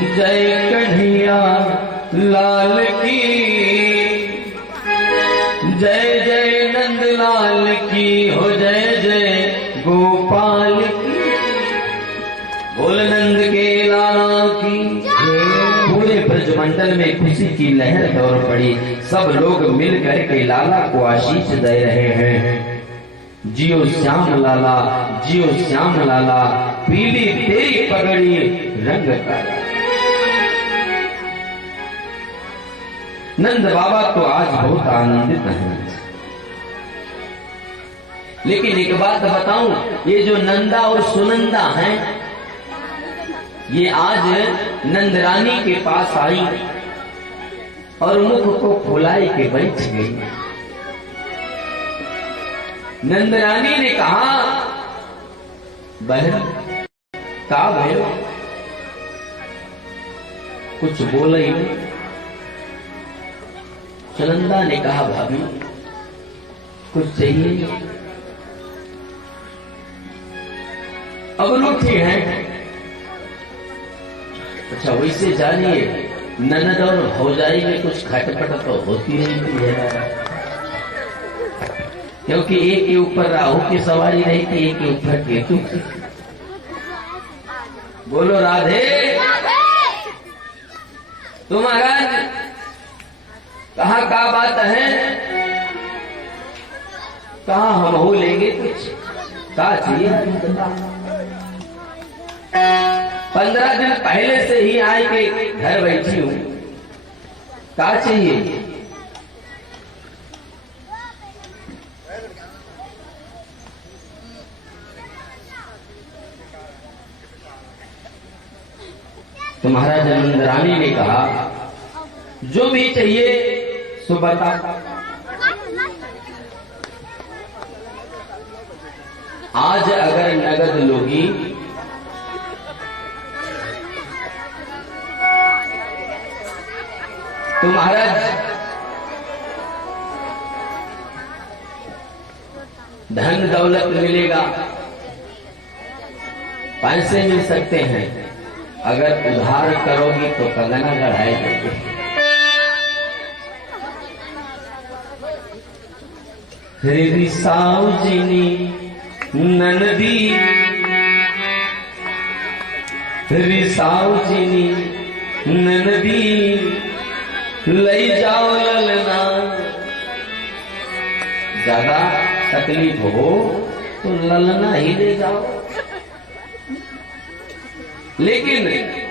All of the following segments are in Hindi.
जय कन्हैया लाल की, जय जय नंद लाल की हो, जय जय गोपाल की, बोल नंद के लाला की। पूरे ब्रजमंडल में खुशी की लहर दौड़ पड़ी। सब लोग मिल करके लाला को आशीष दे रहे हैं। जियो श्याम लाला, जियो श्याम लाला, पीली तेरी पगड़ी रंग काला। नंद बाबा तो आज बहुत आनंदित हैं। लेकिन एक बात बताऊं, ये जो नंदा और सुनंदा हैं, ये आज नंदरानी के पास आई और मुख को फुलाए के बैठ गई। नंदरानी ने कहा, बहन का भयो, कुछ बोला ही नहीं। सुनंदा ने कहा, भाभी कुछ चाहिए? अब रूठी है। अच्छा वैसे जानिए, ननद और भौजाई में कुछ खटपट तो होती रहती है, क्योंकि एक के ऊपर राहु की सवारी रहती, एक के ऊपर केतु की। बोलो राधे। तो महाराज कहा का बात है, कहा हम हो लेंगे कुछ, का चाहिए? 15 दिन पहले से ही आई के घर बैठी हूं, का चाहिए? तो महाराज नंदरानी ने कहा, जो भी चाहिए सो बता। आज अगर नगद लोगी तो महाराज धन दौलत मिलेगा, पैसे मिल सकते हैं। अगर उधार करोगी तो कंगना गढ़ाई देगी। हृदय साउजिनी ननदी, हृदय साउजिनी ननदी, लई जाओ ललना। ज्यादा तकलीफ हो तो ललना ही ले जाओ, लेकिन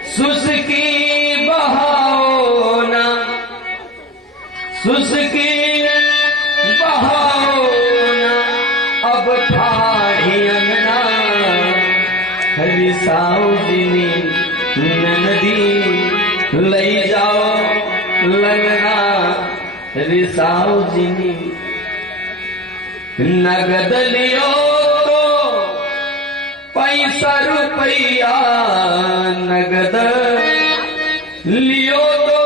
सुसकी बहाओ ना, सुसकी बहाओ ना, अब ठाढ़ी अंगना। हरि साउजिनी ननदी, लई जाओ लगना। हरि साउजिनी नगद लियो तो पैसा रुपया, नगद लियो तो,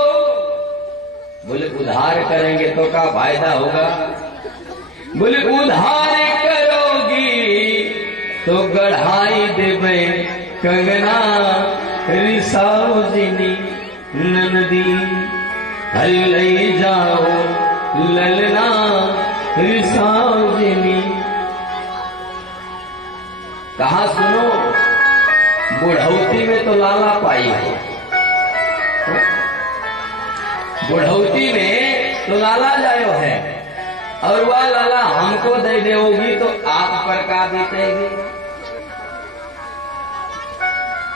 बोले उधार करेंगे तो क्या फायदा होगा? बोले उधार करोगी तो गढ़ाई देवे कंगना। रिसाउजिनी ननदी, हरि लई जाओ ललना। रिसाउजिनी कहा, सुनो, बुढ़ौती में तो लाला पाई है, बुढ़ौती में तो लाला जायो है, और वह लाला हमको दे देगी तो आप पर का बीतेगी?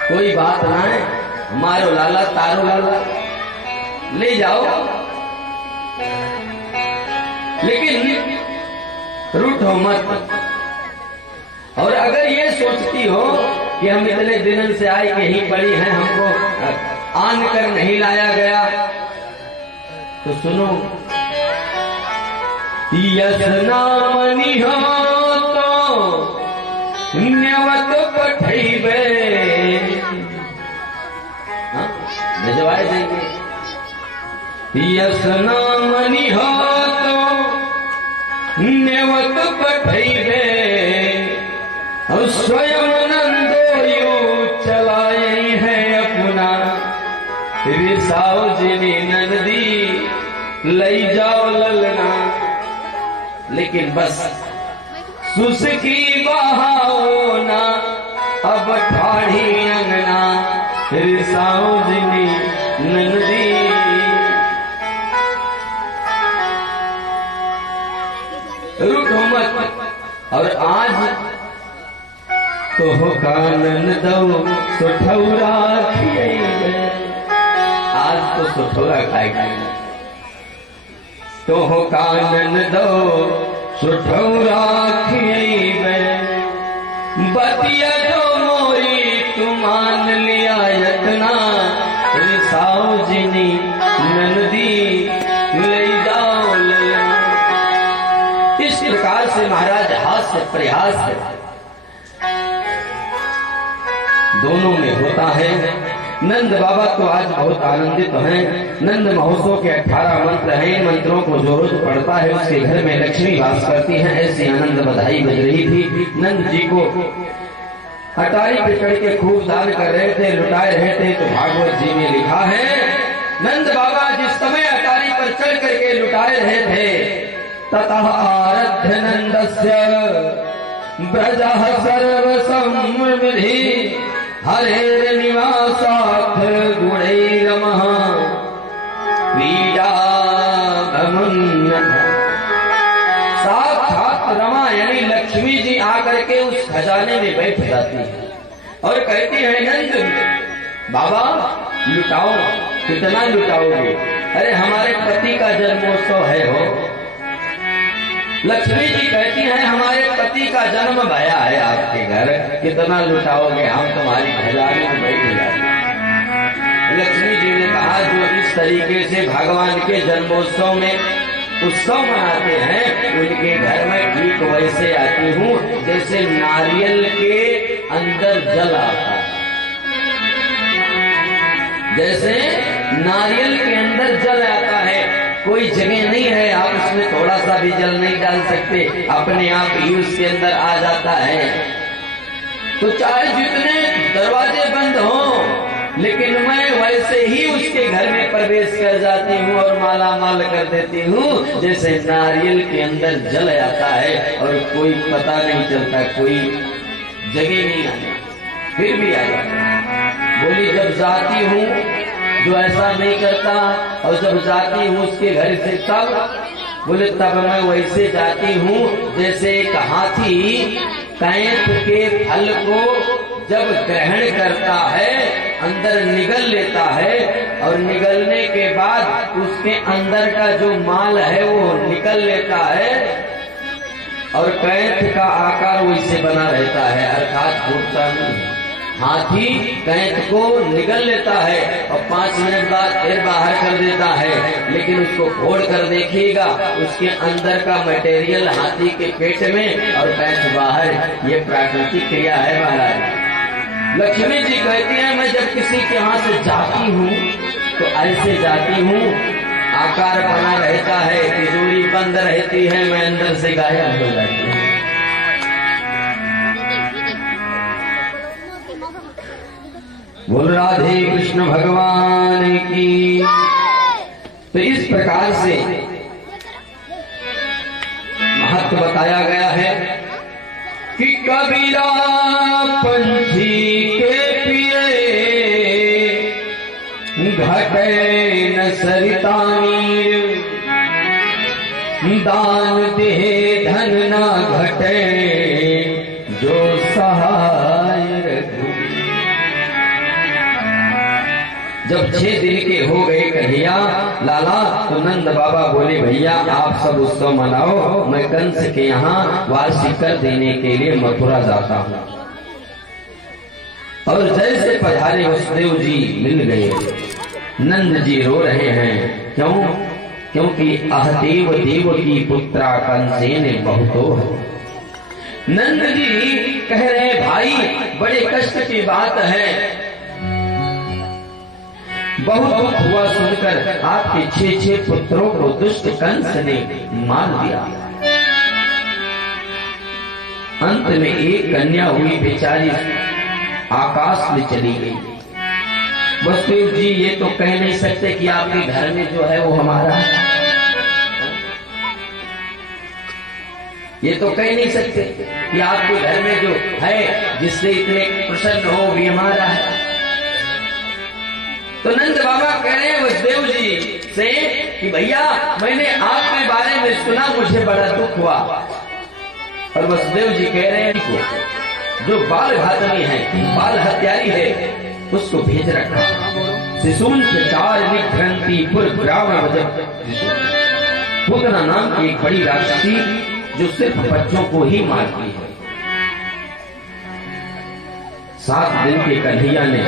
कोई बात ना है, हमारो लाला तारो लाला, ले जाओ। लेकिन रूठो मत। और अगर ये सोचती हो कि हम इतने दिनों से आई यहीं पड़ी हैं, हमको आन कर नहीं लाया गया, तो सुनो, यशनामनी हो तो न्यवत पठैबे, भिजवाए देंगे। यशनामनी हो तो न्यवत पठैबे, और स्वयं नंदोयु चलाए हैं अपना रिसाओ जिनी नंदी लई जाओ ललना। लेकिन बस सुसकी बहाओ ना अब ठाढ़ी अंगना, रिसाओ जिनी नंदी। रुठो मत। और आज तो हो कानन दो सुठौरा खियैबे, आज तो सुठौरा खाएगा। तो हो कानन दो सुठौरा खियैबे, बतिया जो मोरी तू मान लिया यतना, रिसाओ जिनी नंदी ले जाओ ललना। इस प्रकार से महाराज हास्य प्रयास दोनों में होता है। नंद बाबा तो आज बहुत आनंदित हैं। नंद महोत्सव के 18 मंत्र हैं। मंत्रों को जो रोज पढ़ता है उसके घर में लक्ष्मी वास करती है। ऐसी आनंद बधाई बज रही थी। नंद जी को अटारी पे चढ़ के खूब दान कर रहे थे, लुटाए रहे थे। तो भागवत जी में लिखा है, नंद बाबा जिस समय अटारी पर चढ़ करके लुटाए रहे थे, ततः आरध्य नंदस्य ब्रजः सर्व समृद्धि, हरेर निवासाथ गुणैरमः पीडा गमन्यः। साक्षात रमा यानी लक्ष्मी जी आकर के उस खजाने में बैठ जाती है और कहती है, नंद बाबा लुटाओ, कितना लुटाओगे? अरे हमारे पति का जन्मोत्सव है हो। लक्ष्मी जी कहती हैं, हमारे पति का जन्म भया है आपके घर, कितना लुटाओगे? हम तुम्हारी खजाने में बैठ जाते। लक्ष्मी जी ने कहा, जो इस तरीके से भगवान के जन्मोत्सव में उत्सव मनाते हैं, उनके घर में ठीक वैसे आती हूँ जैसे नारियल के अंदर जल आता है। जैसे नारियल के अंदर जल आता है, कोई जगह नहीं है आप उसमें थोड़ा सा भी जल नहीं डाल सकते, अपने आप ही उसके अंदर आ जाता है। तो चाहे जितने दरवाजे बंद हों, लेकिन मैं वैसे ही उसके घर में प्रवेश कर जाती हूँ और माला माल कर देती हूँ जैसे नारियल के अंदर जल आता है और कोई पता नहीं चलता, कोई जगह नहीं आती, फिर भी आ जाता। बोली जब जाती हूँ जो ऐसा नहीं करता, और जब जाती हूँ उसके घर से तब, बोले तब मैं वैसे जाती हूँ जैसे एक हाथी कैंथ के फल को जब ग्रहण करता है, अंदर निगल लेता है और निगलने के बाद उसके अंदर का जो माल है वो निकल लेता है और कैंथ का आकार वैसे बना रहता है, अर्थात फूटता नहीं। हाथी कैंथ को निगल लेता है और 5 मिनट बाद फिर बाहर कर देता है, लेकिन उसको फोड़ कर देखिएगा उसके अंदर का मटेरियल हाथी के पेट में और कैंथ बाहर। ये प्राकृतिक क्रिया है महाराज। लक्ष्मी जी कहती है, मैं जब किसी के यहाँ से जाती हूँ तो ऐसे जाती हूँ, आकार बना रहता है, तिजोरी बंद रहती है, मैं अंदर से गायब हो जाती हूँ। बोल राधे कृष्ण भगवान की। तो इस प्रकार से महत्व बताया गया है कि कबीरा पंछी के पिए घटे न सरिता नीर, दान दे धन न घटे जो सहाय रघुवीर। जब 6 दिन के हो गए कन्हैया लाला, तो नंद बाबा बोले, भैया आप सब उत्सव मनाओ, मैं कंस के यहाँ वार्षिक कर देने के लिए मथुरा जाता हूँ। और जैसे पधारे वसुदेव जी मिल गए, नंद जी रो रहे हैं। क्यों? क्योंकि अहदेव देव की पुत्रा कंसेन बहुतो है। नंद जी कह रहे, भाई बड़े कष्ट की बात है, बहुत दुख हुआ सुनकर आपके 6 पुत्रों को दुष्ट कंस ने मार दिया। अंत में एक कन्या हुई, बेचारी आकाश में चली गई। वसुदेव जी ये तो कह नहीं सकते कि आपके घर में जो है वो हमारा है, ये तो कह नहीं सकते कि आपके घर में जो है जिससे इतने प्रसन्न हो भी हमारा है। तो नंद बाबा कह रहे हैं वसुदेव जी से कि भैया मैंने आपके बारे में सुना, मुझे बड़ा दुख हुआ। और वसुदेव जी कह रहे हैं जो बाल घातनी है, बाल हत्यारी है, उसको भेज रखा। शिशून चार निघ्रंती पुर ग्राम पूतना नाम की एक बड़ी राक्षसी जो सिर्फ बच्चों को ही मारती है। 7 दिन के कन्हैया ने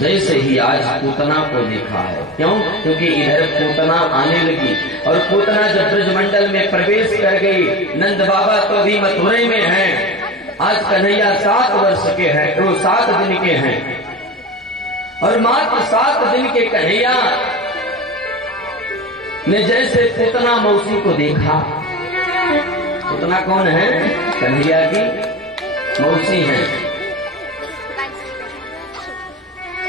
जैसे ही आज पूतना को देखा है, क्यों? क्योंकि इधर पूतना आने लगी और पूतना जब ब्रजमंडल में प्रवेश कर गई, नंद बाबा तो अभी मथुरे में हैं। आज कन्हैया 7 वर्ष के हैं, तो 7 दिन के हैं और मात्र 7 दिन के कन्हैया ने जैसे पूतना मौसी को देखा। पूतना कौन है? कन्हैया की मौसी है।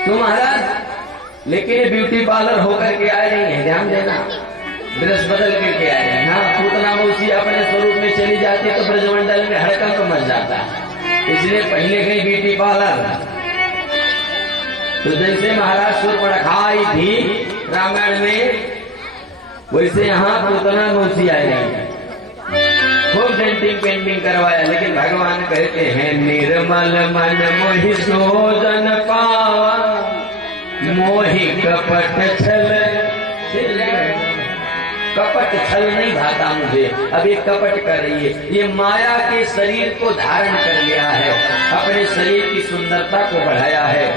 तो महाराज लेकिन ये ब्यूटी पार्लर होकर के आए नहीं है, ध्यान देना, ड्रेस बदल करके आए हैं। हाँ, पूतना मौसी अपने स्वरूप में चली जाती तो ब्रजमंडल में हड़कंप तो मच जाता, इसलिए पहले गई ब्यूटी पार्लर। तो जैसे महाराज सूर्पणखा आई थी रामायण में, वैसे यहाँ पूतना मौसी आई है। खूब डेंटिंग पेंटिंग करवाया, लेकिन भगवान कहते हैं निर्मल मन मोहि सोजन पावा, मोहि कपट छल। कपट छल नहीं भाता मुझे, अब ये कपट कर रही है, ये माया के शरीर को धारण कर लिया है, अपने शरीर की सुंदरता को बढ़ाया है।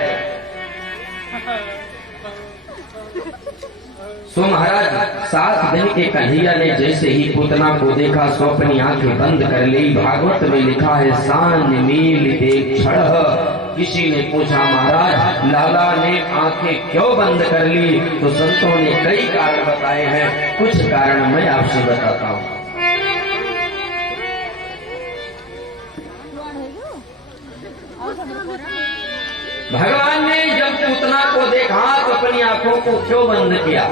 सो महाराज 7 दिन के कन्हैया ने जैसे ही पूतना को देखा, सो अपनी आंखें बंद कर ली। भागवत में लिखा है सान नील देख क्षण। किसी ने पूछा महाराज लाला ने आंखें क्यों बंद कर ली? तो संतों ने कई कारण बताए हैं, कुछ कारण मैं आपसे बताता हूँ। भगवान ने जब पूतना को देखा तो अपनी आंखों को क्यों बंद किया?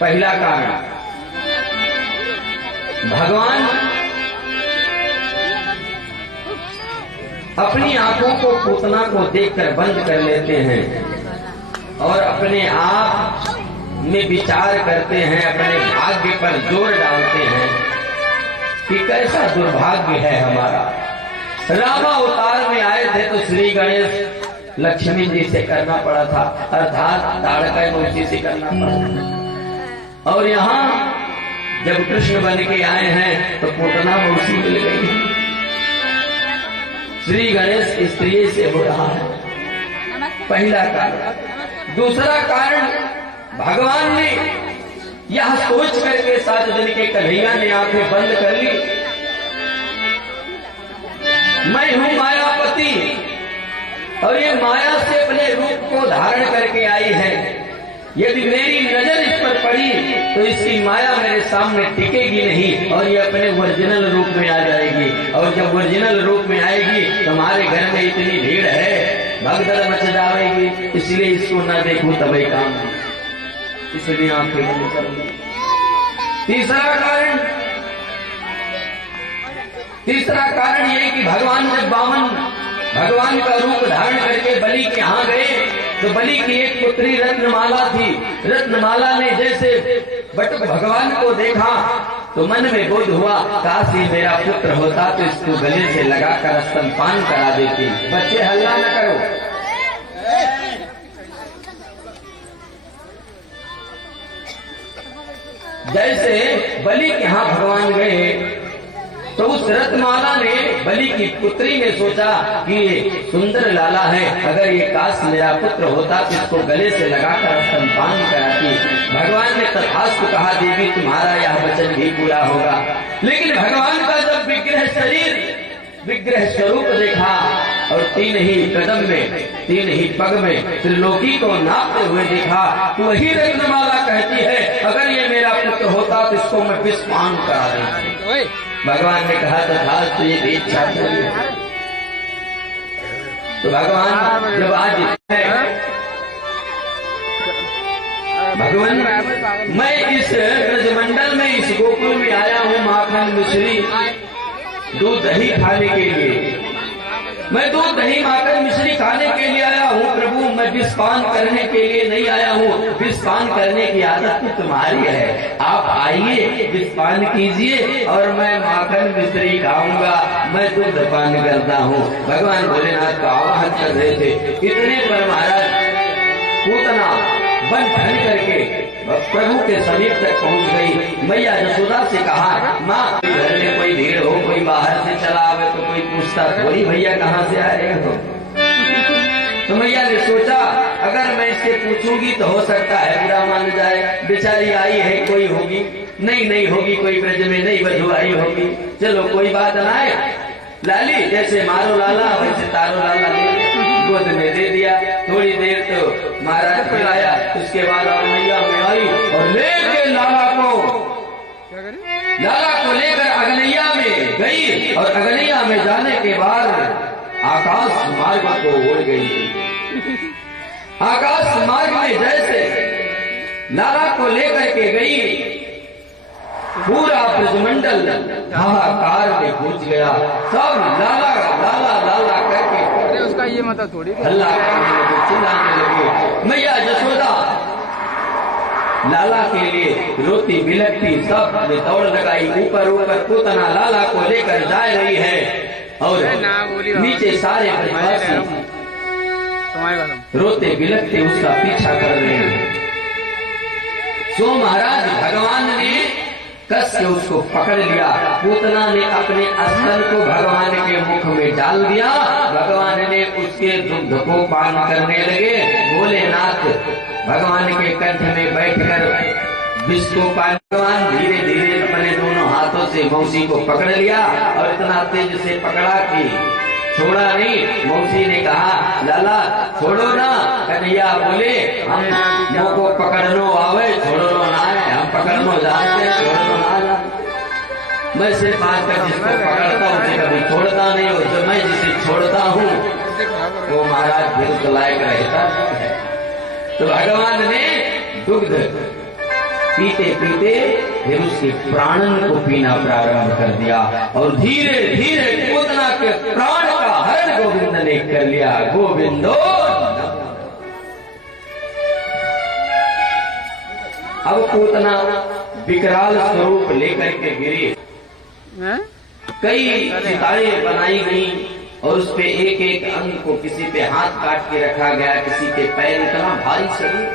पहला कारण, भगवान अपनी आंखों को पूतना को देखकर बंद कर लेते हैं और अपने आप में विचार करते हैं, अपने भाग्य पर जोर डालते हैं कि कैसा दुर्भाग्य है हमारा। रामा अवतार में आए थे तो श्री गणेश लक्ष्मी जी से करना पड़ा था, अर्थात ताड़का मौसी से करना पड़ा। और यहाँ जब कृष्ण बन के आए हैं तो पूतना मौसी मिल गई। श्री गणेश स्त्री से हो रहा है, पहला कारण। दूसरा कारण, भगवान ने यह सोच करके 7 दिन के कन्हैया ने आंखें बंद कर ली, मैं हूं मायापति और ये माया से अपने रूप को धारण करके आई है। यदि मेरी नजर इस पर पड़ी तो इसकी माया मेरे सामने टिकेगी नहीं और ये अपने ओरिजिनल रूप में आ जाएगी। और जब ओरिजिनल रूप में आएगी तो हमारे घर में इतनी भीड़ है, भगदड़ मच जाएगी, इसलिए इसको न देखूं तभी काम, इसलिए आपके बंद कर दी। तीसरा कारण ये कि भगवान जब भगवान का रूप धारण करके बलि के यहाँ गए तो बलि की एक पुत्री रत्नमाला थी। रत्नमाला ने जैसे भगवान को देखा तो मन में बोध हुआ, काश ये मेरा पुत्र होता तो इसको गले से लगाकर स्तनपान करा देती। बच्चे हल्ला न करो। जैसे बलि के यहाँ भगवान गए तो उस रत्नमाला ने बलि की पुत्री ने सोचा कि ये सुंदर लाला है, अगर ये काश मेरा पुत्र होता तो इसको गले से लगाकर स्तनपान कराती। भगवान ने तथास्तु कहा, देवी तुम्हारा यह वचन भी पूरा होगा। लेकिन भगवान का जब विग्रह स्वरूप देखा और 3 ही कदम में 3 ही पग में त्रिलोकी को नापते हुए देखा तो वही रत्नमाला कहती है, अगर ये मेरा पुत्र होता तो इसको मैं विस्पान करा देती। भगवान ने कहा तथास्तु, ये इच्छा पूरी। तो भगवान जब आज भगवान मैं इस ब्रजमंडल में इस गोकुल में आया हूँ माखन मिश्री दूध दही खाने के लिए। मैं दूध दही माखन मिश्री खाने के लिए आया हूँ प्रभु, मैं विषपान करने के लिए नहीं आया हूँ। विषपान करने की आदत तो तुम्हारी है, आप आइए विषपान कीजिए और मैं माखन मिश्री खाऊंगा, मैं दूध पान करता हूँ। भगवान भोलेनाथ का आवाहन कर रहे थे। इतने पर महाराज पूतना बन ठन करके प्रभु के समीप तक पहुंच गई। मैया यशोदा से कहा, माँ घर में कोई भीड़ हो, कोई बाहर से चला आवे तो कोई पूछता थोड़ी भैया कहाँ से आ रहे हो। तो मैया ने सोचा अगर मैं इससे पूछूंगी तो हो सकता है बुरा मान जाए, बेचारी आई है कोई होगी, नहीं होगी, कोई ब्रज में नहीं वधू आई होगी, चलो कोई बात ना है। लाली जैसे मारो लाला वैसे तारो लाला ले गोद में दे दिया। थोड़ी देर तो महाराज पिलाया, उसके बाद और मैया में आई और लेके लाला को लेकर अगनैया में गई और अगनैया में जाने के बाद आकाश मार्ग को ओढ़ गई। आकाश मार्ग में जैसे लाला को लेकर के गई, पूरा ब्रजमंडल हाहाकार में गूंज गया। सब लाला लाला लाला करके उसका ये मतलब थोड़ी अल्लाह चिल्लाने लगे। मैया यशोदा लाला के लिए रोती बिलखती सब ने दौड़ लगाई। ऊपर पूतना लाला को लेकर जा रही है और नीचे सारे ब्रजवासी रोते बिलखते उसका पीछा कर रहे हैं। सो महाराज भगवान ने कस के उसको पकड़ लिया। पूतना ने अपने स्तन को भगवान के मुख में डाल दिया। भगवान ने उसके दुग्ध को पान करने लगे। भोलेनाथ भगवान के कंठ में बैठकर विष को पान। भगवान धीरे धीरे अपने दोनों हाथों से मौसी को पकड़ लिया और इतना तेज से पकड़ा कि छोड़ा नहीं। मौसी ने कहा लाला छोड़ो ना। कन्हैया बोले हम मुँह को पकड़नो आवे छोड़ो ना है, हम पकड़नो जानते हैं छोड़नो ना जाते। मैं सिर्फ आकर जिसको पकड़ता हूँ उसे कभी छोड़ता नहीं, और जो मैं जिसे छोड़ता हूँ वो महाराज बिल्कुल लायक रहता है। तो भगवान ने दुग्ध पीते पीते फिर उसके प्राणन को पीना प्रारंभ कर दिया और धीरे धीरे पूतना के प्राण का हरण गोविंद ने कर लिया। गोविंदो अब पूतना विकराल स्वरूप लेकर के गिरी। कई चिताएं बनाई गई और उस पे एक एक अंग को किसी पे हाथ काट के रखा गया, किसी पे पैर। इतना भारी शरीर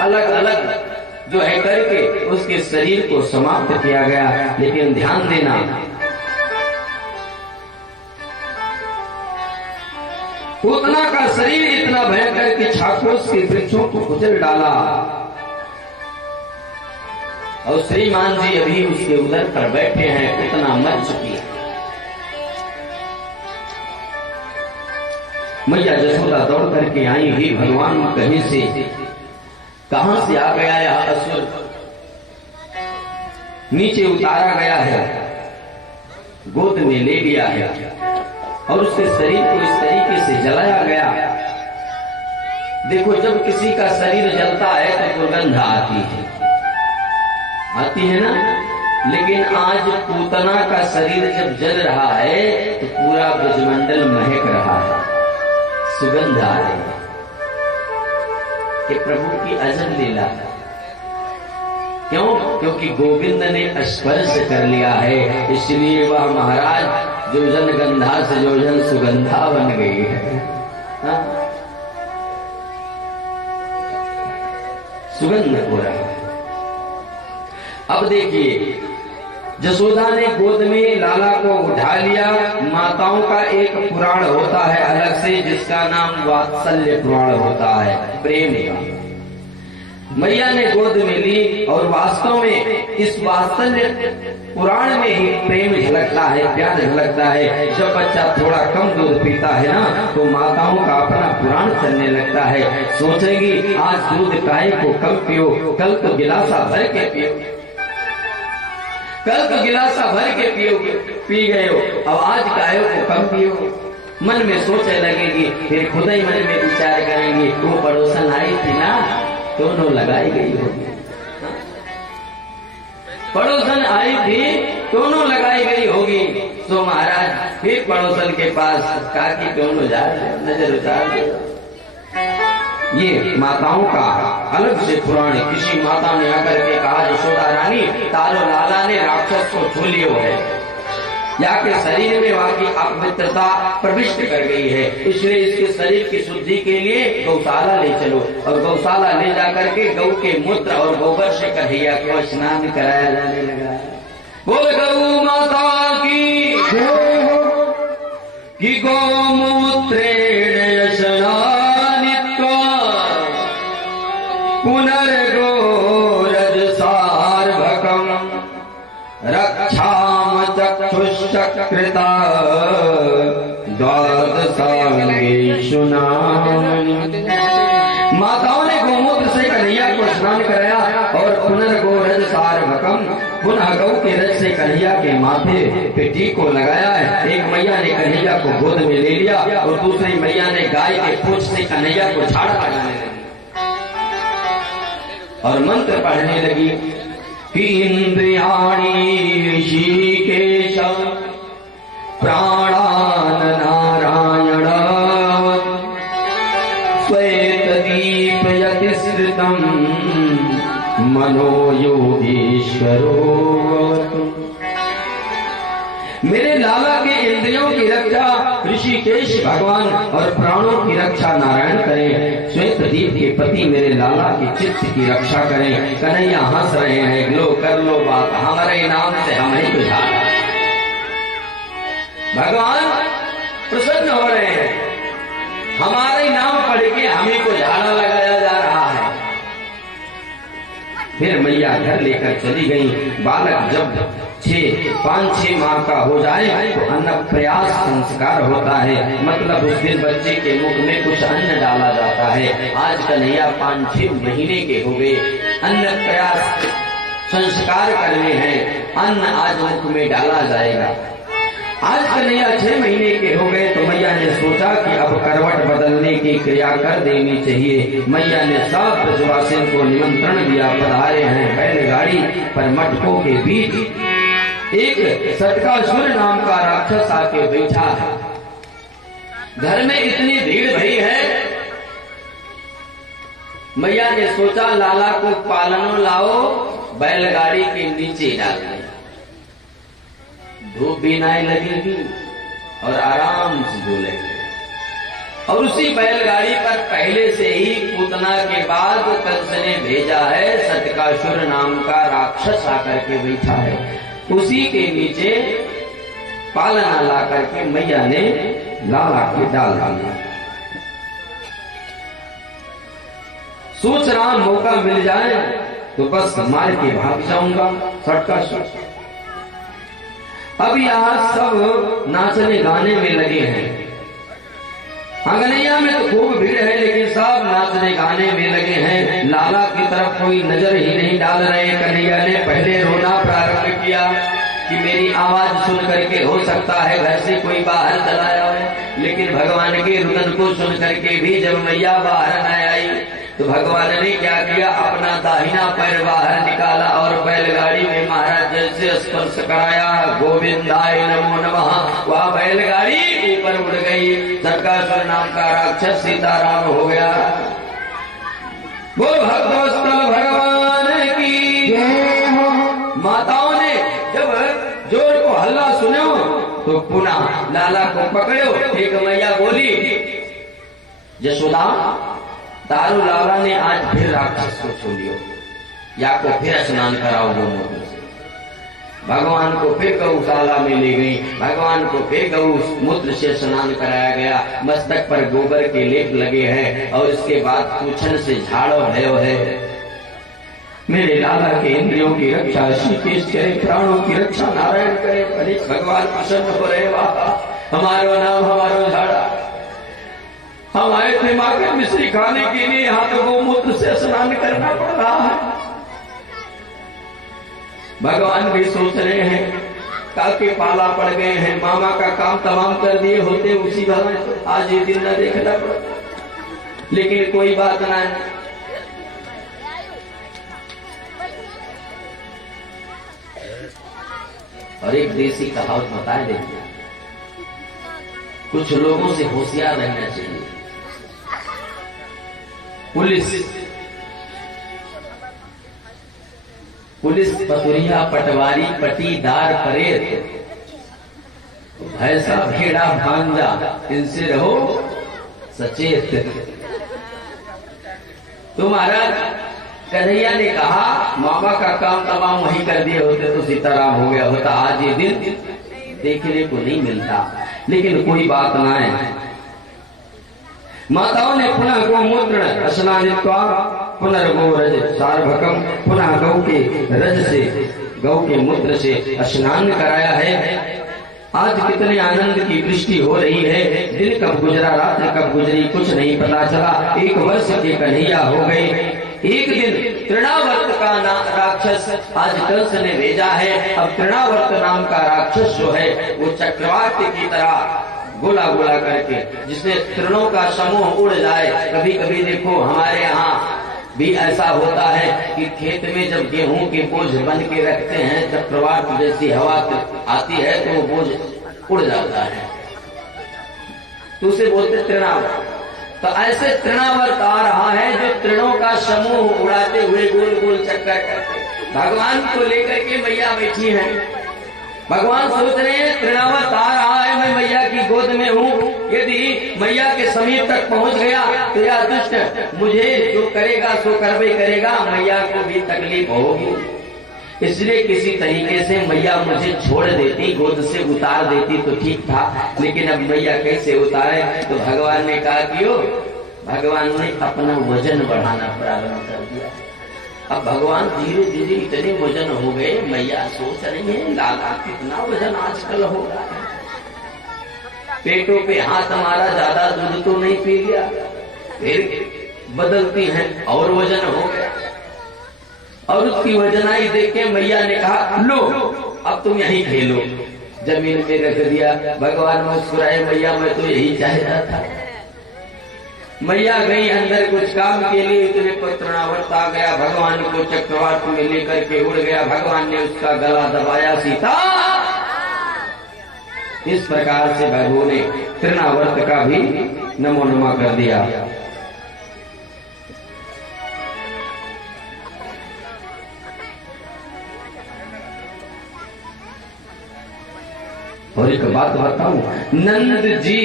अलग अलग जो है करके उसके शरीर को समाप्त किया गया। लेकिन ध्यान देना पूतना का शरीर इतना भयंकर कि छाकोस के वृक्षों को कुचल डाला और श्रीमान जी अभी उसके उदर पर बैठे हैं, इतना मर चुकी है। मैया यशोदा दौड़ करके आई ही भगवान कहीं से कहां से आ गया यह असुर, नीचे उतारा गया है, गोद में ले लिया है और उसके शरीर को इस तरीके से जलाया गया। देखो जब किसी का शरीर जलता है तो दुर्गंध आती है ना, लेकिन आज पूतना का शरीर जब जल रहा है तो पूरा ब्रजमंडल महक रहा है, सुगंध आ रही है। ये प्रभु की अजब लीला है। क्यों? क्योंकि गोविंद ने स्पर्श कर लिया है, इसलिए वह महाराज जोजन गंधा से जोजन सुगंधा बन गई है। हाँ? सुगंध हो रहा है। अब देखिए यशोदा ने गोद में लाला को उठा लिया। माताओं का एक पुराण होता है अलग से जिसका नाम वात्सल्य पुराण होता है, प्रेम का। मैया ने गोद में ली और वास्तव में इस वात्सल्य पुराण में ही प्रेम झलकता है, प्यार झलकता है। जब बच्चा थोड़ा कम दूध पीता है ना तो माताओं का अपना पुराण चलने लगता है। सोचेंगी आज दूध काहे को कम पियो, कल तो गिलासा भर के पियो, कल तो गिलासा भर के पी गए हो, अब आज काहे को कम पियो। मन में सोचने लगेगी, फिर खुद ही मन में विचार करेंगी, वो पड़ोसन आई थी ना, दोनों लगाई गई होगी। पड़ोसन आई थी, दोनों लगाई गई होगी। तो महाराज फिर पड़ोसन के पास कहा कि दोनों जा नजर उतार दे। ये माताओं का अलग से पुराण। किसी माता ने आकर के कहा, यशोदा रानी, तारो लाला ने राक्षस को छू लियो है, या के शरीर में वाकई अपवित्रता प्रविष्ट कर गई है, इसलिए इसके शरीर की शुद्धि के लिए गौशाला ले चलो। और गौशाला ले जाकर के गौ के मूत्र और गोबर से कन्हैया को स्नान कराया जाने लगा। बोल गौ माता की कि गौमूत्रेण स्नानित्वा पुनर्गोरज सार्वकम् रक्षाम चक्षुश्चकृता द्वादशांगेषु नामनि। माताओं ने गोमूत्र से कन्हैया को स्नान कराया और पुनर्गोरज सार्वकम, पुनः गौ के रज से कन्हैया के माथे पे टीको लगाया है। एक मैया ने कन्हैया को गोद में ले लिया और दूसरी मैया ने गाय के पूंछ से कन्हैया को झाड़ लगाने लगी और मंत्र पढ़ने लगी कि इंद्रियाणि ऋषिकेश प्राणान नारायण श्वेतदीपयति श्रितम् मनो योगीश्वरो। मेरे लाला के इंद्रियों की रक्षा ऋषिकेश भगवान और प्राणों की रक्षा नारायण करें। श्वेत दीप के पति मेरे लाला की चित्त की रक्षा करें। कन्हैया हंस रहे हैं, लो कर लो बात, हमारे नाम से हमें बुझा। भगवान प्रसन्न हो रहे हैं, हमारे नाम पढ़ के हमें को झाड़ा लगाया जा रहा है। फिर मैया घर लेकर चली गई। बालक जब 5-6 माह का हो जाए तो अन्नप्रयास संस्कार होता है, मतलब उस दिन बच्चे के मुख में कुछ अन्न डाला जाता है। आज कन्हैया 5-6 महीने के हो गए, अन्नप्रयास संस्कार करने हैं, अन्न आज मुख में डाला जाएगा। आज कन्हैया 6 महीने के हो गए तो मैया ने सोचा कि अब करवट बदलने की क्रिया कर देनी चाहिए। मैया ने सब ब्रजवासियों को निमंत्रण दिया, पधारे हैं। बैलगाड़ी पर मटकों के बीच एक सटकासुर नाम का राक्षस आके बैठा है। घर में इतनी भीड़ भई है, मैया ने सोचा लाला को पालनो लाओ, बैलगाड़ी के नीचे डाल दे, धूप भी नहीं लगेगी और आराम से झूलेंगे। और उसी बैलगाड़ी पर पहले से ही पूतना के बाद कंस ने भेजा है, सटकासुर नाम का राक्षस आकर के बैठा है। उसी के नीचे पालना ला करके मैया ने लाला के डाल दिया। सोच रहा मौका मिल जाए तो बस मार के भाग जाऊंगा सटकासुर। अब यहाँ सब नाचने गाने में लगे हैं। कन्हैया में तो खूब भीड़ है, लेकिन सब नाचने गाने में लगे हैं। लाला की तरफ कोई नजर ही नहीं डाल रहे। कन्हैया ने पहले रोना प्रारंभ किया कि मेरी आवाज सुन करके हो सकता है घर से कोई बाहर चला जाए, लेकिन भगवान के रुदन को सुन करके भी जब मैया बाहर न आई तो भगवान ने क्या किया, अपना दाहिना पैर बाहर निकाला और बैलगाड़ी में महाराज जैसे स्पर्श कराया, गोविंदाय नमो नमः, वह बैलगाड़ी ऊपर उड़ गई। सटकासुर नाम का राक्षस सीताराम हो गया। वो भक्तवत्सल भगवान की जय हो। माताओं ने जब जोर को हल्ला सुनो तो पुनः लाला को पकड़ो। एक मैया बोली, यशोदा तारू लाला ने आज फिर राक्षस को छू लियो, या को फिर स्नान कराओ गोमूत्र से। भगवान को फिर गौशाला में ले गई, भगवान को फिर गौ मूत्र से स्नान कराया गया। मस्तक पर गोबर के लेप लगे हैं और इसके बाद पूछन से झाड़ो है। मेरे लाला के इंद्रियों की रक्षा ऋषिकेश करे, प्राणों की रक्षा नारायण करे। अरे भगवान प्रसन्न हो रहे, वाह हमारो नाम हमारो झाड़ा। हम आए थे माँ के मिश्री खाने के लिए, यहाँ तो गोमूत्र से स्नान करना पड़ रहा है। भगवान भी सोच रहे हैं काके पाला पड़ गए हैं, मामा का काम तमाम कर दिए होते उसी भर में, तो आज ये दिन न देखना पड़ा। लेकिन कोई बात ना है। और एक देसी कहावत बताए देखिए, कुछ लोगों से होशियार रहना चाहिए। पुलिस पतुरिया पटवारी पटीदार परेत भैंसा भेड़ा भांजा, इनसे रहो सचेत। तो महाराज कन्हैया ने कहा मामा का काम तमाम वही कर दिए होते तो सीताराम हो गया होता। आज ये दिन देखने को नहीं मिलता, लेकिन कोई बात ना है। माताओं ने पुनः गोमूत्र स्नानित्वा पुनर्गो रज सार्वभकम, पुनः गौ के रज से, गौ के मूत्र से स्नान कराया है। आज कितने आनंद की वृष्टि हो रही है। दिन कब गुजरा रात कब गुजरी कुछ नहीं पता चला। 1 वर्ष के कन्हैया हो गए। एक दिन तृणावर्त का राक्षस आज कंस ने भेजा है। अब तृणावर्त नाम का राक्षस जो है वो चक्रवात की तरह गोला गोला करके, जिससे तृणों का समूह उड़ जाए। कभी कभी देखो हमारे यहाँ भी ऐसा होता है कि खेत में जब गेहूं के बोझ बन के रखते हैं, चक्रवात जैसी हवा आती है तो वो बोझ उड़ जाता है, तो उसे बोलते तृणावर्त। तो ऐसे तृणावर्त आ रहा है जो तृणों का समूह उड़ाते हुए गोल गोल चक्कर करते। भगवान को लेकर के मैया बैठी है। भगवान सोच रहे हैं तृणावर्त आ रहा है, मैं मैया की गोद में हूँ। यदि मैया के समीप तक पहुँच गया तो यह दुष्ट मुझे जो करेगा सो करवे करेगा, मैया को भी तकलीफ होगी। इसलिए किसी तरीके से मैया मुझे छोड़ देती, गोद से उतार देती तो ठीक था। लेकिन अब मैया कैसे उतारे? तो भगवान ने कहा क्यों? भगवान ने अपना वजन बढ़ाना प्रारंभ कर दिया। अब भगवान धीरे धीरे इतने वजन हो गए, मैया सोच रही है लाला कितना वजन आजकल हो रहा है। पेटों पे हाथ हमारा, ज्यादा दूध तो नहीं पी लिया, फिर बदलती हैं और वजन हो गया। और उसकी वजनाई देख के मैया ने कहा लो अब तुम यहीं खेलो। जमीन में रख दिया। भगवान मुस्कुराए, मैया मैं तो यही चाहता था। मैया गई अंदर कुछ काम के लिए, इतने पर तृणावर्त आ गया। भगवान को चक्रवात में लेकर के उड़ गया। भगवान ने उसका गला दबाया, सीता। इस प्रकार से भगवान ने तृणावर्त का भी नमो नमः कर दिया। और एक बात बताऊं, नंद जी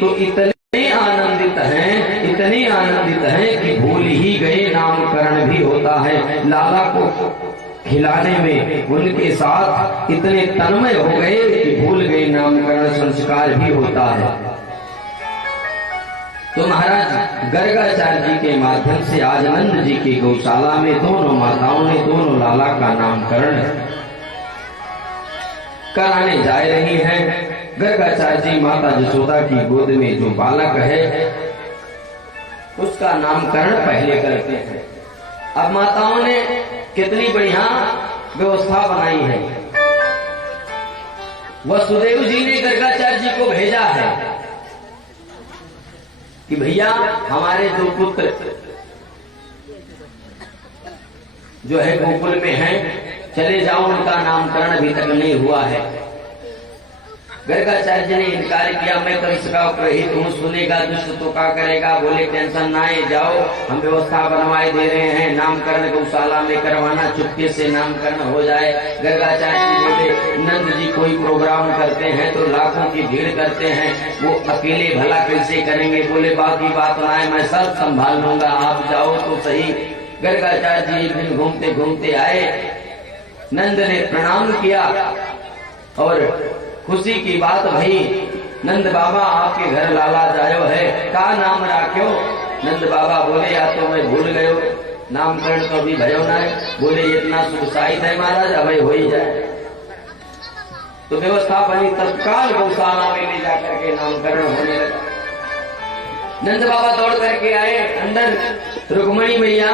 तो इतने आनंदित हैं कि भूल ही गए नामकरण भी होता है। लाला को खिलाने में उनके साथ इतने तन्मय हो गए कि भूल गए नामकरण संस्कार भी होता है। तो महाराज गर्गाचार्य जी के माध्यम से आज नंद जी की गौशाला में दोनों माताओं ने दोनों लाला का नामकरण कराने जा रही हैं। गर्गाचार्य जी माता जसोदा की गोद में जो बालक है उसका नामकरण पहले करते हैं। अब माताओं ने कितनी बढ़िया व्यवस्था बनाई है। वसुदेव जी ने गर्गाचार्य जी को भेजा है कि भैया हमारे 2 पुत्र जो है गोकुल में हैं, चले जाओ, उनका नामकरण अभी तक नहीं हुआ है। गर्गाचार्य जी ने इनकार किया, मैं कंस का प्रहित हूँ, सुनेगा दुष्ट तो क्या करेगा। बोले टेंशन ना है, जाओ हम व्यवस्था बनवाए दे रहे हैं, नामकरण गौशाला में करवाना, चुपके से नामकरण हो जाए। गर्गाचार्य जी बोले नंद जी कोई प्रोग्राम करते हैं तो लाखों की भीड़ करते हैं, वो अकेले भला कैसे करेंगे। बोले बाकी बात ना है, मैं सब संभाल लूंगा, आप जाओ तो सही। गर्गाचार्य जी एक दिन घूमते घूमते आए, नंद ने प्रणाम किया और खुशी की बात भई, नंद बाबा आपके घर लाला जायो है, का नाम राख्यो। नंद बाबा बोले या तो मैं भूल गयो, नामकरण तो अभी भयो ना है। बोले इतना सुसाहित है महाराज, अभी हो ही जाए। तो व्यवस्था बनी, तत्काल गौशाला में ले जाकर के नामकरण होने लगा। नंद बाबा दौड़ करके आए अंदर, रुक्मणी मैया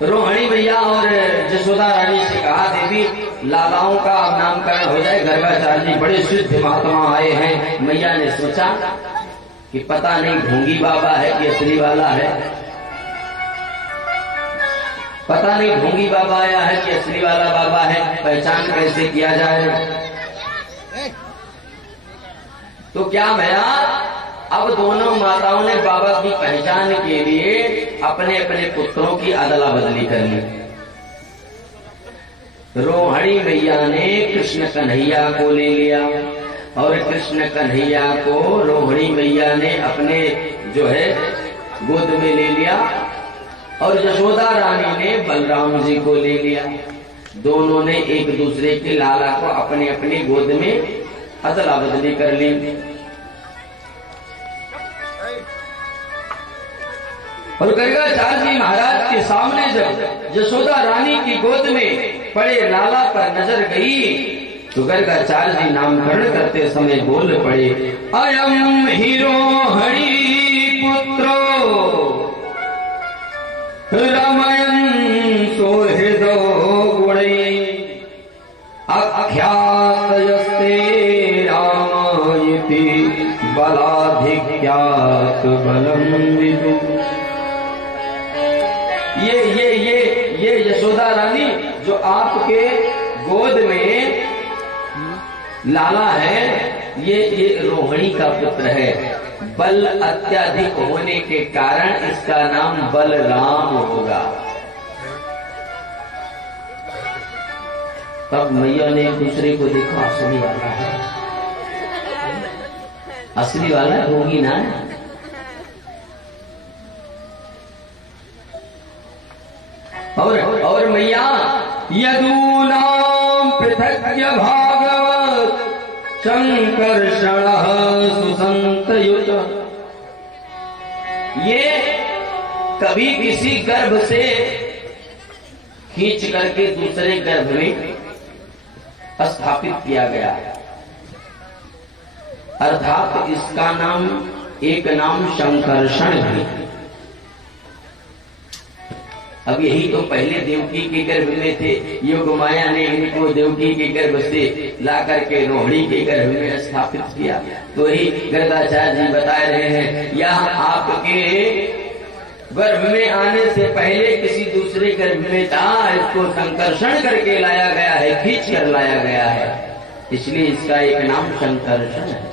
रोहिणी मैया और जसोदा रानी से कहा, देवी लालाओं का अब नामकरण हो जाए। गर्गाचार्य जी बड़े सिद्ध महात्मा आए हैं। मैया ने सोचा कि पता नहीं ढोंगी बाबा है कि असली वाला है, पता नहीं ढोंगी बाबा आया है कि असली वाला बाबा है, पहचान कैसे किया जाए। तो क्या भैया, अब दोनों माताओं ने बाबा की पहचान के लिए अपने अपने पुत्रों की अदला बदली कर ली। रोहिणी मैया ने कृष्ण कन्हैया को ले लिया और कृष्ण कन्हैया को रोहिणी मैया ने अपने जो है गोद में ले लिया और यशोदा रानी ने बलराम जी को ले लिया। दोनों ने एक दूसरे के लाला को अपने अपने गोद में अदला बदली कर ली। और गर्गाचार्य जी महाराज के सामने जब यशोदा रानी की गोद में पड़े लाला पर नजर गई तो गर्गाचार्य जी नामकरण करते समय बोल पड़े, अयम हिरोहणि पुत्रो रमयन् सोहृदो गुणै आख्यातयस्ते रामायति बलाधिक्यात् बलम् विदु। ये यशोदा रानी जो आपके गोद में लाला है, ये रोहिणी का पुत्र है। बल अत्याधिक होने के कारण इसका नाम बलराम होगा। तब मैया ने एक दूसरे को देखा, असली वाला है, असली वाला होगी ना। और मैया यदूनाम पृथक्य भागवत संकर्षण सुसंतयुत, ये कभी किसी गर्भ से खींच करके दूसरे गर्भ में स्थापित किया गया, अर्थात इसका नाम एक नाम संकर्षण है। अब यही तो पहले देवकी के गर्भ में थे, योग माया ने इनको देवकी के गर्भ से ला करके रोहिणी के गर्भ में स्थापित किया। तो ही गर्गाचार्य जी बता रहे हैं, यह आपके गर्भ में आने से पहले किसी दूसरे गर्भ में था, इसको संकर्षण करके लाया गया है, खींच कर लाया गया है, इसलिए इसका एक नाम संकर्षण है।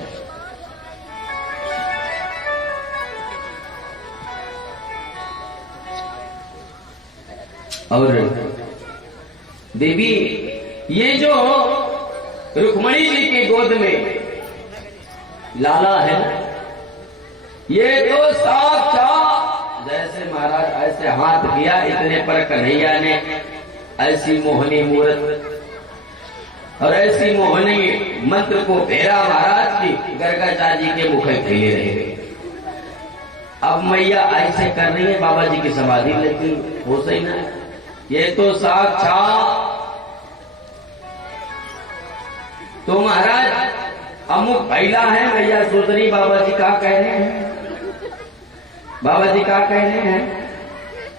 और देवी ये जो रुक्मणी जी के गोद में लाला है, ये तो साक्षात जैसे महाराज ऐसे हाथ किया, इतने पर कन्हैया ने ऐसी मोहनी मूर्त और ऐसी मोहनी मंत्र को फेरा महाराज की गर्गाचार्य जी के मुख खेले रहे। अब मैया ऐसे कर रही है, बाबा जी की समाधि लेती हो सही ना। ये तो साक्षात तो महाराज अमुक पहला है। मैया सोच रही बाबा जी क्या कह रहे हैं, बाबा जी क्या कह रहे हैं,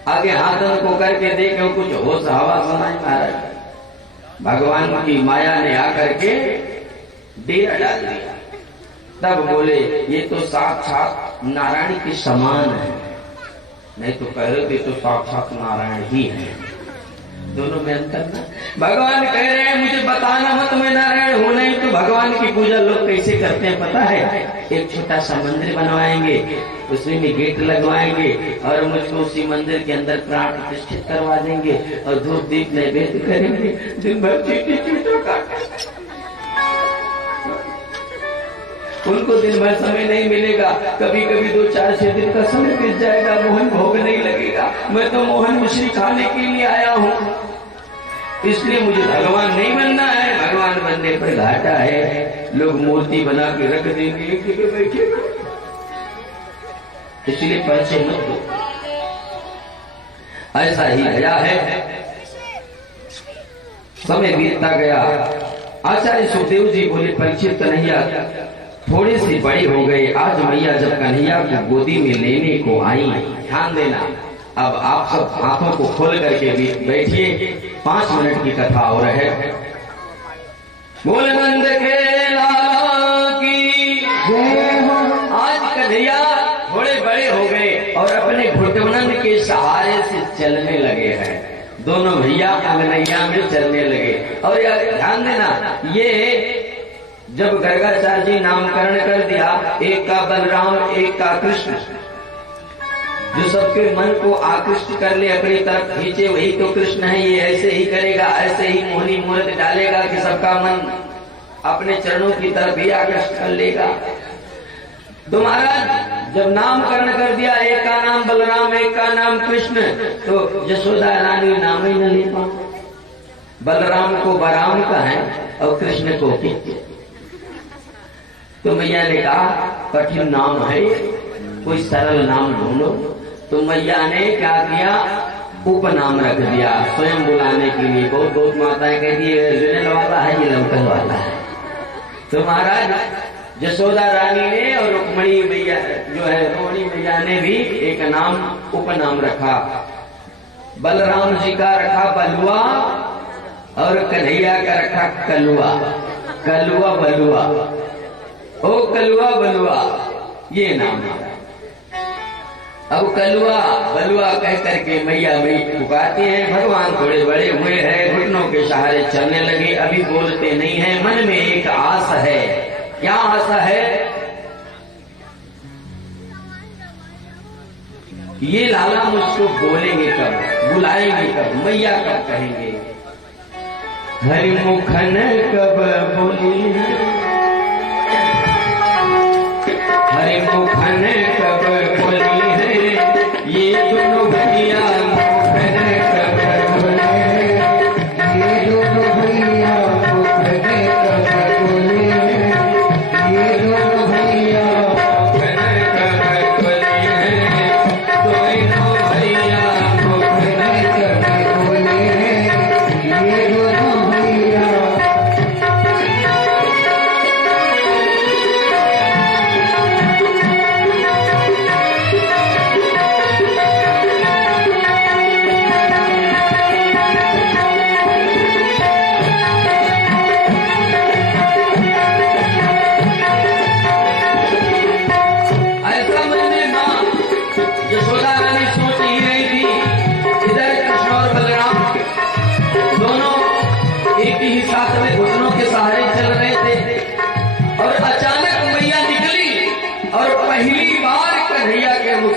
आगे हाथों को करके देखे कुछ होश हवा सुनाई। महाराज भगवान की माया ने आकर के डेरा डाल दिया। तब बोले ये तो साक्षात नारायण के समान है, नहीं तो कह रहे थे तो साक्षात नारायण ही है। दोनों में अंतर ना। भगवान कह रहे हैं मुझे बताना मत मैं नारायण हूं, नहीं तो भगवान की पूजा लोग कैसे करते हैं पता है, एक छोटा सा मंदिर बनवाएंगे, उसमें भी गेट लगवाएंगे और मुझको उसी मंदिर के अंदर प्राण प्रतिष्ठित करवा देंगे और धूप दीप नैवेद्य करेंगे, दिन भर चीटी चीटों का। उनको दिन भर समय नहीं मिलेगा, कभी कभी 2-4-6 दिन का समय बीत जाएगा, मोहन भोग नहीं लगेगा। मैं तो मोहन मिश्री खाने के लिए आया हूँ, इसलिए मुझे भगवान नहीं बनना है। भगवान बनने पर घाटा है, लोग मूर्ति बना के रख देंगे बैठे, इसलिए पैसे मत दो। ऐसा ही आया है। समय बीतता गया। आचार्य सुखदेव जी बोले परीक्षित कन्हैया थोड़ी सी बड़ी हो गई। आज मैया जब कन्हैया को गोदी में लेने को आई, ध्यान देना, अब आप सब आंखों को खोल करके भी बैठिए, 5 मिनट की कथा हो रही है। बोल नंद के लाला की जय हो। आज कन्हैया थोड़े बड़े हो गए और अपने घुटनन के सहारे से चलने लगे हैं। दोनों भैया अंगनैया में चलने लगे। और यार ध्यान देना, ये जब गर्गाचार्य जी नामकरण कर दिया, एक का बलराम एक का कृष्ण, जो सबके मन को आकृष्ट कर ले, अपनी तरफ खींचे, वही तो कृष्ण है। ये ऐसे ही करेगा, ऐसे ही मोहनी मूर्त डालेगा कि सबका मन अपने चरणों की तरफ ही आकृष्ट कर लेगा। तो महाराज जब नामकरण कर दिया, एक का नाम बलराम एक का नाम कृष्ण, तो यशोदा रानी नाम ही न ले पाओ। बलराम को बराम का है और कृष्ण को की। तो मैया ने कहा कठिन नाम है, कोई सरल नाम ढूंढो। तो मैया ने क्या किया, उपनाम रख दिया स्वयं बुलाने के लिए। बहुत माताएं कहती है जुनेल वाला है, ये लंकन वाला है। तो महाराज यशोदा रानी ने और रुक्मणी मैया जो है रोहिणी मैया ने भी एक नाम उपनाम रखा। बलराम जी का रखा बलुआ और कन्हैया का रखा कलुआ। कलुआ बलुआ, ओ कलुआ बलुआ, ये नाम है। अब कलुआ बलुआ कह करके मैया मई पुकारती हैं। भगवान थोड़े बड़े हुए हैं, घुटनों के सहारे चलने लगे, अभी बोलते नहीं है। मन में एक आस है। क्या आशा है? ये लाला मुझको बोलेंगे कब, बुलाएंगे कब, मैया कब कहेंगे, हरिमुखन कब बोली, हरिमुखन कब बोली है, ये दोनों भैया मुखन कब बोले, ये दोनों भैया मुखन कब बोले, ये दोनों भैया मुखन कब बोले, दोनों भैया मुखन कब बोले, ये दोनों भैया।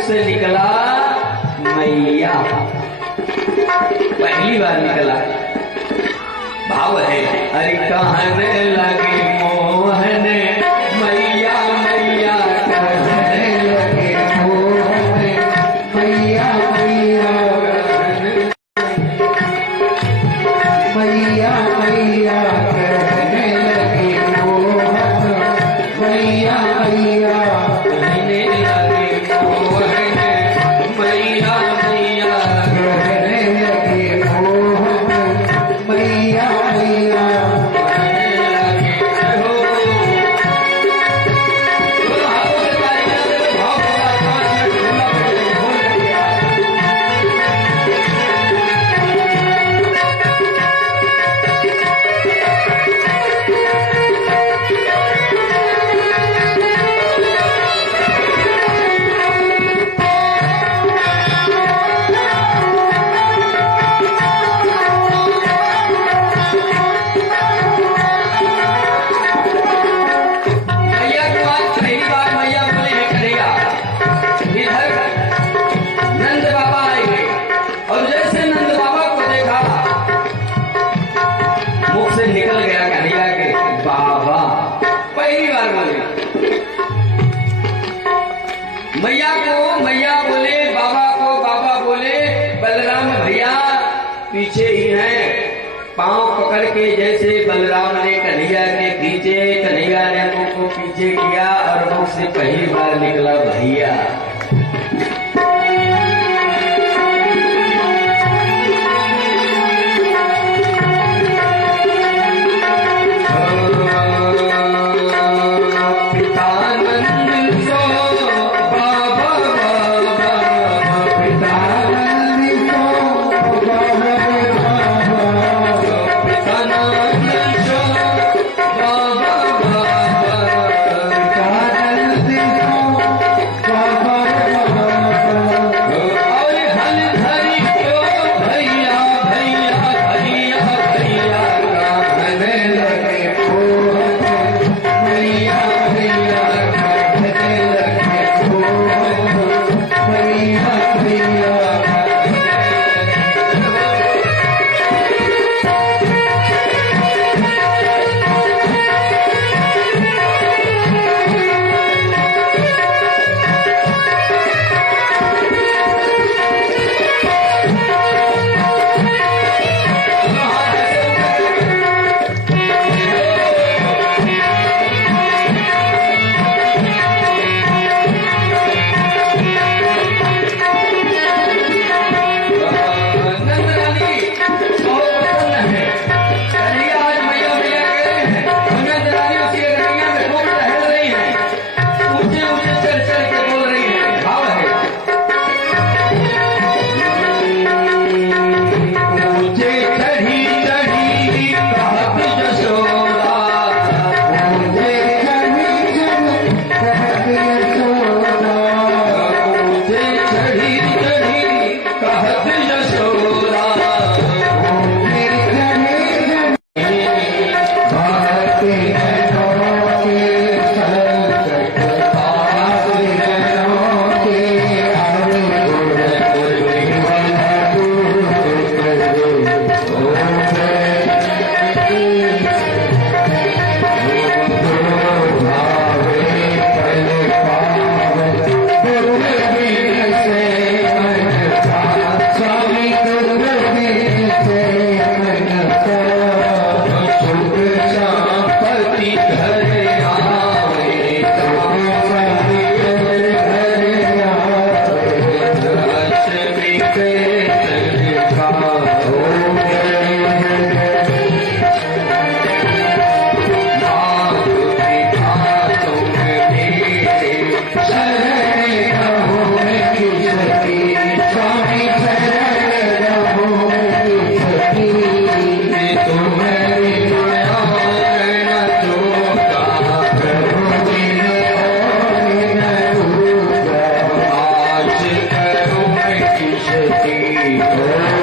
से निकला मैया, पहली बार निकला। भाव है अरे कहने लगे मोहन मैया, मैया कहने लगे मोहन मैया, मैया मैया मैया कहने लगे मोहन मैया, मैया कहने लगे मोहन मैया, मैया कहने लगे मोहन मैया, मैया कहने लगे हो। मैया को मैया बोले, बाबा को बाबा बोले। बलराम भैया पीछे ही हैं, पांव पकड़ के जैसे बलराम ने कन्हैया के खींचे, कन्हैया ने मुख को पीछे किया और मुख से पहली बार निकला भैया। पितानंद सो बाबा बाबा, पितानंद की